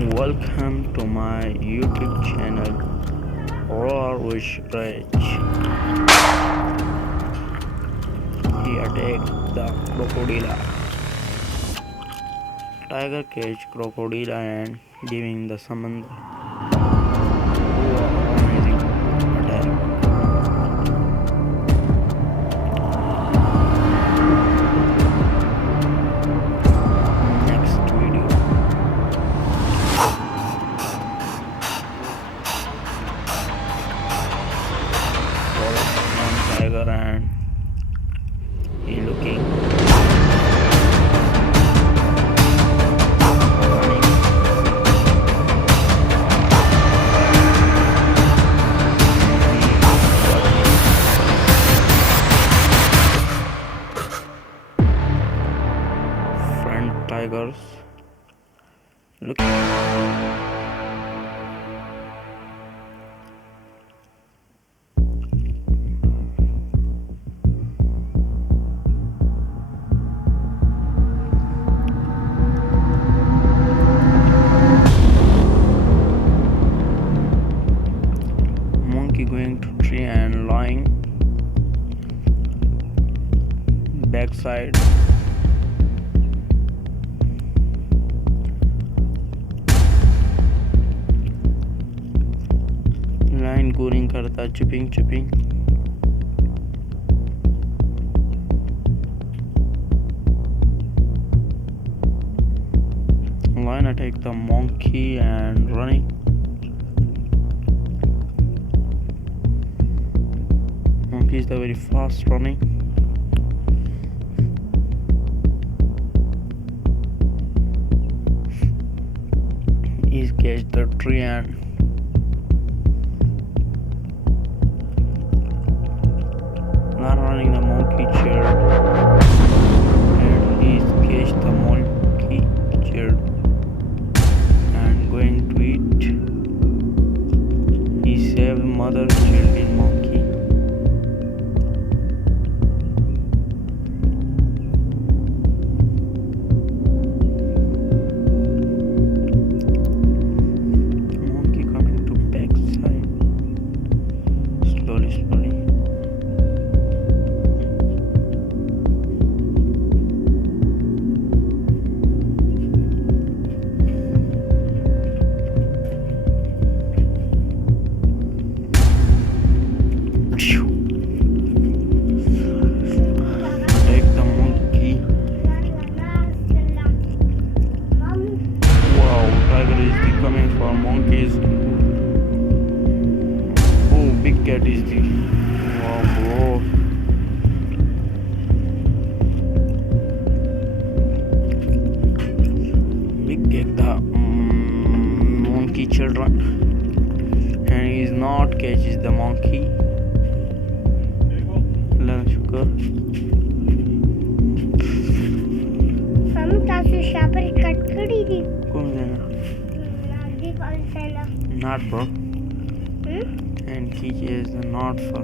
Welcome to my YouTube channel Roar with Rage. He attacked the crocodile. Tiger catch crocodile and giving the summon. Amazing attack. Next video. Tiger and he looking front tigers look. Monkey going to tree and lying backside. Lion going करता chipping. Lion attack the monkey and running. Monkey is the very fast running. He's catch the tree and not running the monkey chair, and he's catch the monkey chair and going to eat. He saved mother children monkey. Monkey coming to backside slowly. Take the monkey. Wow, tiger is coming for monkeys. Oh, big cat is the. Wow, bro. Big cat the monkey children, and he is not catches the monkey. Sugar. हम तासु शापर cut करी थी कौन देना? नादी कौन सा ना Not bro. And he is not for